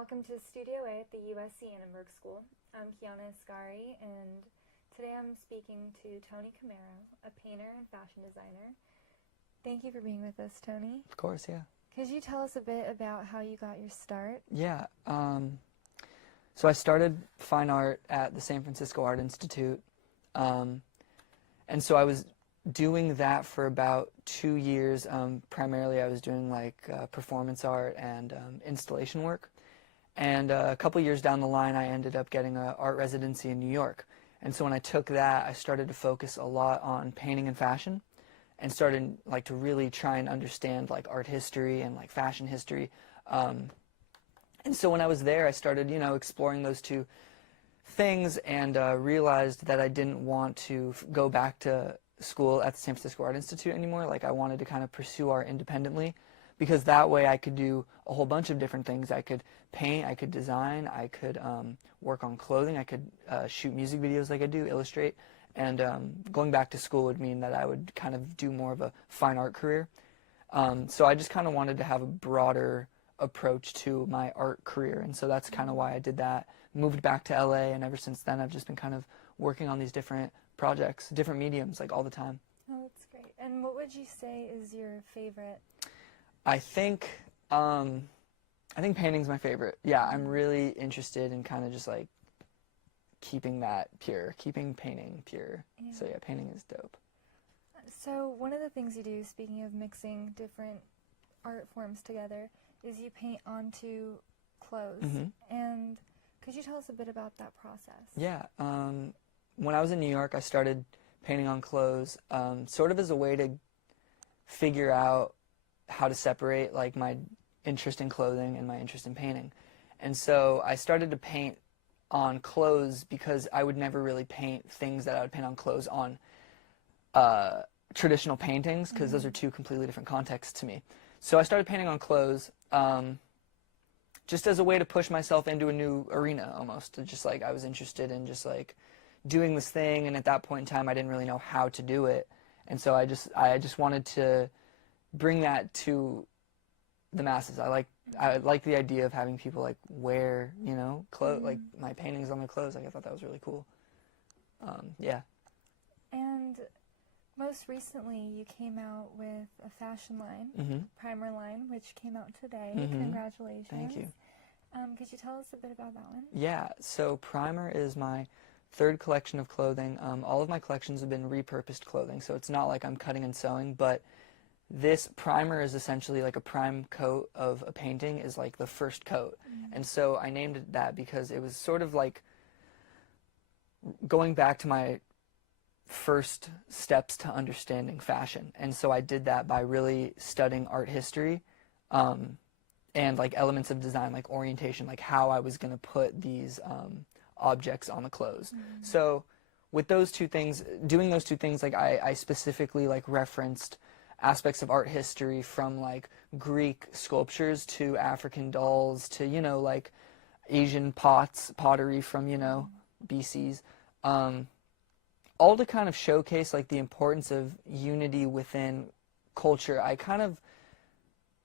welcome to Studio A at the USC Annenberg School. I'm Keana Asgari, and today I'm speaking to Tony Camaro, a painter and fashion designer. Thank you for being with us, Tony. Of course, yeah. Could you tell us a bit about how you got your start? Yeah. So I started fine art at the San Francisco Art Institute, and so I was doing that for about 2 years. Primarily I was doing like performance art and installation work. And a couple years down the line I ended up getting an art residency in New York. And so when I took that, I started to focus a lot on painting and fashion, and started like to really try and understand like art history and like fashion history. And so when I was there, I started, exploring those two things, and realized that I didn't want to go back to school at the San Francisco Art Institute anymore. Like, I wanted to kind of pursue art independently, because that way I could do a whole bunch of different things. I could paint, I could design, I could work on clothing, I could shoot music videos like I do, illustrate, and going back to school would mean that I would kind of do more of a fine art career. So I just kind of wanted to have a broader approach to my art career, and so that's kind of why I did that. Moved back to LA, and ever since then I've just been kind of working on these different projects, different mediums, like all the time. Oh, that's great. And what would you say is your favorite? I think painting's my favorite. Yeah, I'm really interested in kind of just like keeping that pure, keeping painting pure. Yeah. So yeah, painting is dope. So one of the things you do, speaking of mixing different art forms together, is you paint onto clothes. Mm-hmm. And could you tell us a bit about that process? Yeah. When I was in New York, I started painting on clothes, sort of as a way to figure out how to separate like my interest in clothing and my interest in painting. And so I started to paint on clothes because I would never really paint things that I would paint on clothes on traditional paintings, because those are two completely different contexts to me. So I started painting on clothes just as a way to push myself into a new arena, almost. Just like I was interested in just like doing this thing, and at that point in time I didn't really know how to do it, and so I just wanted to bring that to the masses. I like the idea of having people like wear, clothes, like my paintings on their clothes. Like, I thought that was really cool. Yeah. And most recently you came out with a fashion line, primer line, which came out today. Congratulations. Thank you. Could you tell us a bit about that one? Yeah, so primer is my third collection of clothing. All of my collections have been repurposed clothing, so it's not like I'm cutting and sewing, but this primer is essentially like a prime coat of a painting is like the first coat. And so I named it that because it was sort of like going back to my first steps to understanding fashion. And so I did that by really studying art history, and like elements of design, like orientation, like how I was going to put these objects on the clothes. So with those two things, doing those two things, like I specifically like referenced aspects of art history, from like Greek sculptures to African dolls to, like Asian pottery from, BC's, all to kind of showcase like the importance of unity within culture. I kind of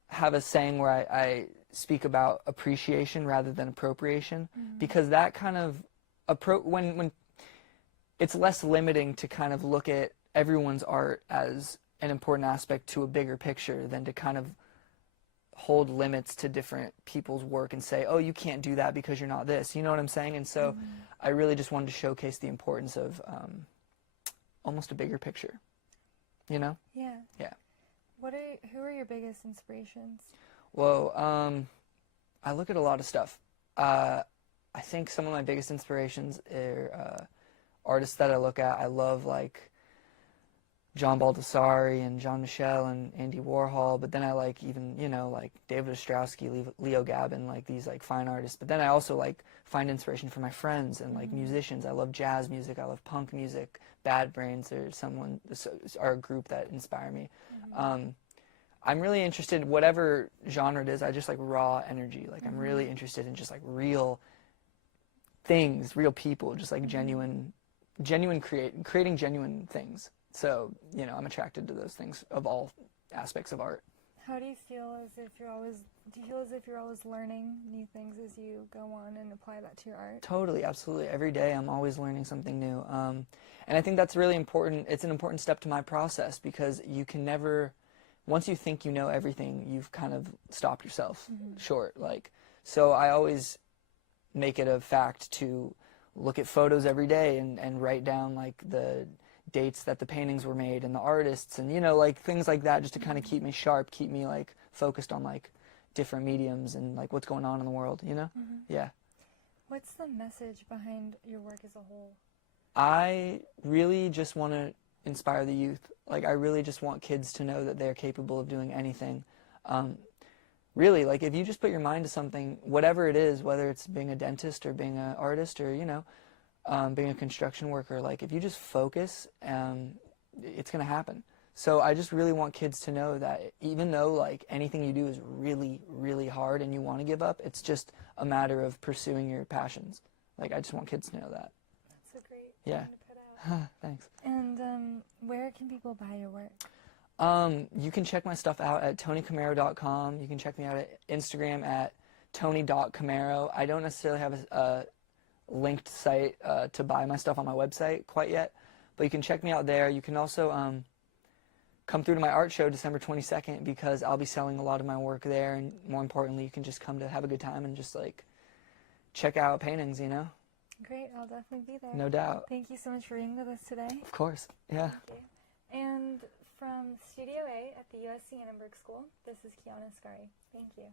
have a saying where I speak about appreciation rather than appropriation, because that kind of when it's less limiting to kind of look at everyone's art as an important aspect to a bigger picture than to kind of hold limits to different people's work and say, oh, you can't do that because you're not this. You know what I'm saying? And so I really just wanted to showcase the importance of almost a bigger picture, Yeah. Yeah. Who are your biggest inspirations? Well, I look at a lot of stuff. I think some of my biggest inspirations are artists that I look at. I love like John Baldessari and Jean Michel and Andy Warhol, but then I like even, like David Ostrowski, Leo Gabin, like these like fine artists. But then I also like find inspiration from my friends and like musicians. I love jazz music, I love punk music. Bad Brains are a group that inspire me. I'm really interested, whatever genre it is, I just like raw energy. Like I'm really interested in just like real things, real people, just like creating genuine things. So, I'm attracted to those things of all aspects of art. How do you feel as if you're always, do you feel as if you're always learning new things as you go on and apply that to your art? Totally, absolutely. Every day I'm always learning something new. And I think that's really important. It's an important step to my process because you can never, once you think you know everything, you've kind of stopped yourself short. Like, so I always make it a fact to look at photos every day and write down like the dates that the paintings were made and the artists and, you know, like things like that just to kind of keep me sharp, keep me like focused on like different mediums and like what's going on in the world, you know? Yeah. What's the message behind your work as a whole? I really just want to inspire the youth. Like, I really just want kids to know that they're capable of doing anything. Really, like, if you just put your mind to something, whatever it is, whether it's being a dentist or being an artist or, you know, being a construction worker, like, if you just focus, it's going to happen. So I just really want kids to know that even though, like, anything you do is really, really hard and you want to give up, it's just a matter of pursuing your passions. Like, I just want kids to know that. That's a great Yeah. thing to put out. Thanks. And where can people buy your work? You can check my stuff out at TonyCamaro.com. You can check me out at Instagram at Tony.Camaro. I don't necessarily have a linked site to buy my stuff on my website quite yet, but you can check me out there. You can also come through to my art show December 22nd because I'll be selling a lot of my work there, and more importantly, you can just come to have a good time and just like check out paintings, you know? Great, I'll definitely be there. No doubt. Thank you so much for being with us today. Of course, yeah. Thank you. And from Studio A at the USC Annenberg School, this is Keana Asgari. Thank you.